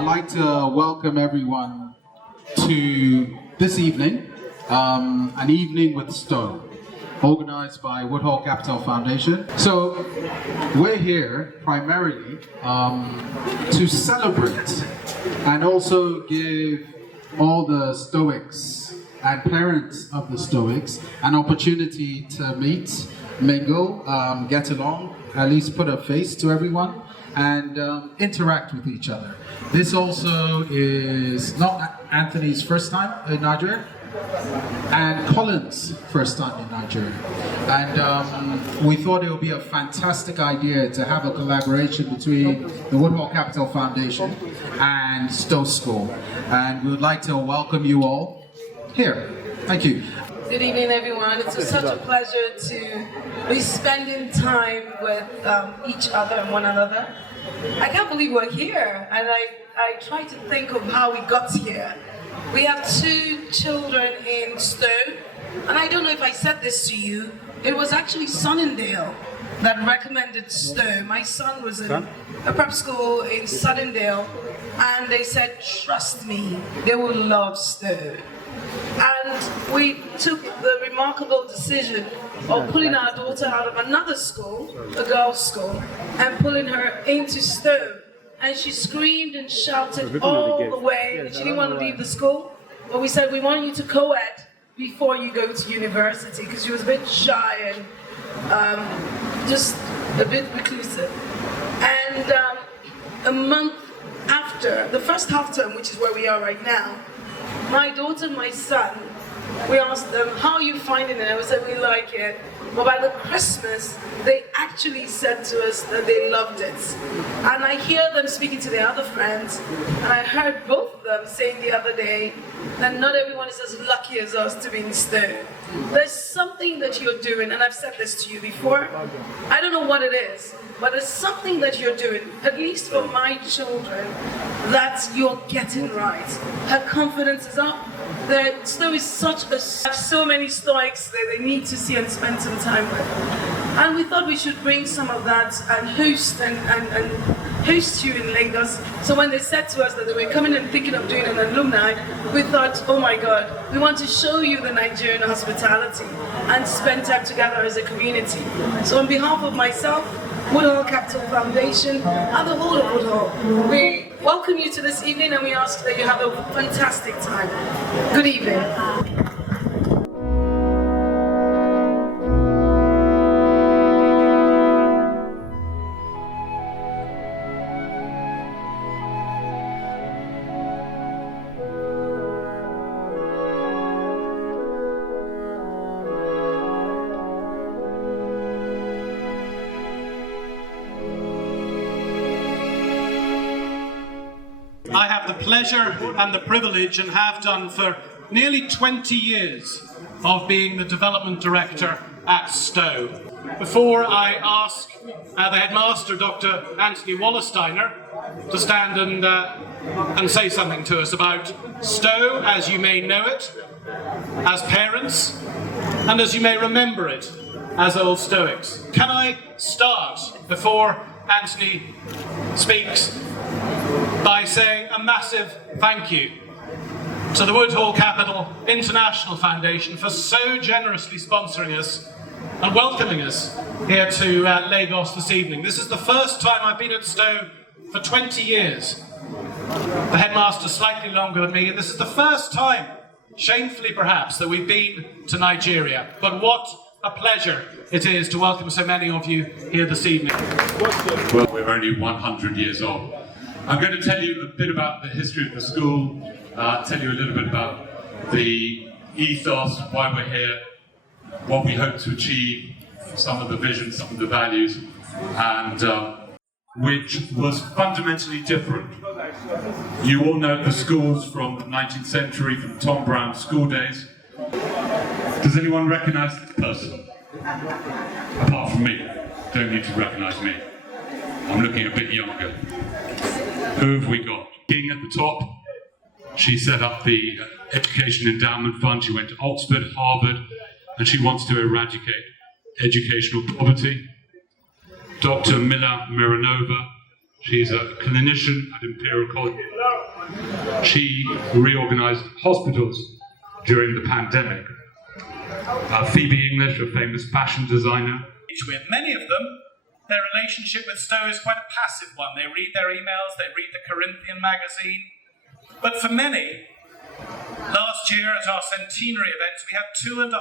I'd like to welcome everyone to this evening, an evening with Stowe, organized by Woodhall Capital Foundation. So we're here primarily to celebrate and also give all the Stoics and parents of the Stoics an opportunity to meet, mingle, get along, at least put a face to everyone, and interact with each other. This also is not Anthony's first time in Nigeria, and Colin's first time in Nigeria. And we thought it would be a fantastic idea to have a collaboration between the Woodhall Capital Foundation and Stowe School. And we would like to welcome you all here. Thank you. Good evening, everyone. It's such a pleasure to be spending time with each other and one another. I can't believe we're here, and I try to think of how we got here. We have 2 children in Stowe, and I don't know if I said this to you. It was actually Sunningdale that recommended Stowe. My son was in a prep school in Sunningdale, and they said, trust me, they will love Stowe. And we took the remarkable decision of pulling our daughter out of another school, a girls' school, and pulling her into Stowe. And she screamed and shouted all the way that she didn't want to leave the school. But we said, we want you to co-ed before you go to university, because she was a bit shy and just a bit reclusive. And a month after, the first half term, which is where we are right now, my daughter and my son, we asked them, how are you finding it? And we said, we like it. But by the Christmas, they actually said to us that they loved it. And I hear them speaking to their other friends, and I heard both of them saying the other day that not everyone is as lucky as us to be in Stowe. There's something that you're doing, and I've said this to you before. I don't know what it is, but there's something that you're doing, at least for my children, that you're getting right. Her confidence is up. Stowe is so many Stoics that they need to see and spend some time with. And we thought we should bring some of that and host you in Lagos. So when they said to us that they were coming and thinking of doing an alumni, we thought, oh my God, we want to show you the Nigerian hospitality and spend time together as a community. So on behalf of myself, Woodhall Capital Foundation, and the whole of Woodhall, we welcome you to this evening, and we ask that you have a fantastic time. Good evening. I have the pleasure and the privilege, and have done for nearly 20 years, of being the Development Director at Stowe. Before I ask the Headmaster, Dr. Anthony Wallersteiner, to stand and say something to us about Stowe as you may know it, as parents, and as you may remember it, as old Stoics. Can I start, before Anthony speaks, by saying a massive thank you to the Woodhall Capital International Foundation for so generously sponsoring us and welcoming us here to Lagos this evening. This is the first time I've been at Stowe for 20 years. The headmaster slightly longer than me, and this is the first time, shamefully perhaps, that we've been to Nigeria. But what a pleasure it is to welcome so many of you here this evening. Well, we're only 100 years old. I'm going to tell you a bit about the history of the school, tell you a little bit about the ethos, why we're here, what we hope to achieve, some of the vision, some of the values, and which was fundamentally different. You all know the schools from the 19th century, from Tom Brown's school days. Does anyone recognise this person? Apart from me. Don't need to recognise me. I'm looking a bit younger. Who have we got? King at the top. She set up the Education Endowment Fund. She went to Oxford, Harvard, and she wants to eradicate educational poverty. Dr. Mila Mironova. She's a clinician at Imperial College She reorganised hospitals during the pandemic. Phoebe English, a famous fashion designer. With many of them, their relationship with Stowe is quite a passive one. They read their emails, they read the Corinthian magazine. But for many, last year at our centenary events, we had 2,500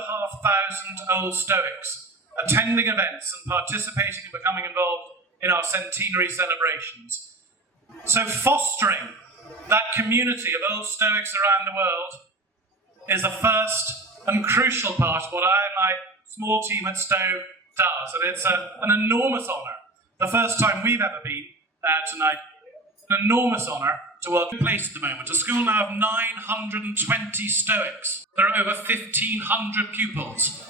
old Stoics attending events and participating and becoming involved in our centenary celebrations. So fostering that community of old Stoics around the world is the first and crucial part of what I and my small team at Stowe does, and it's an enormous honour. The first time we've ever been tonight, an enormous honour to welcome place at the moment. A school now of 920 Stoics. There are over 1,500 pupils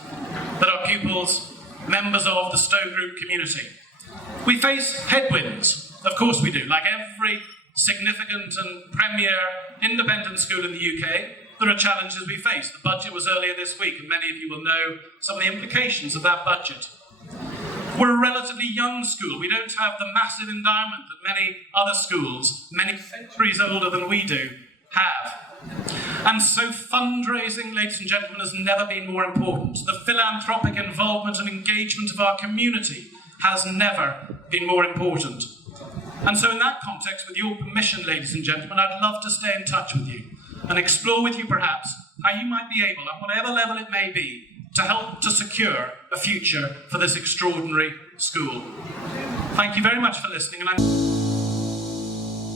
that are pupils, members of the Stowe Group community. We face headwinds, of course we do, like every significant and premier independent school in the UK. There are challenges we face. The budget was earlier this week, and many of you will know some of the implications of that budget. We're a relatively young school. We don't have the massive endowment that many other schools, many centuries older than we do, have. And so fundraising, ladies and gentlemen, has never been more important. The philanthropic involvement and engagement of our community has never been more important. And so in that context, with your permission, ladies and gentlemen, I'd love to stay in touch with you and explore with you perhaps how you might be able, at whatever level it may be, to help to secure a future for this extraordinary school. Thank you very much for listening. And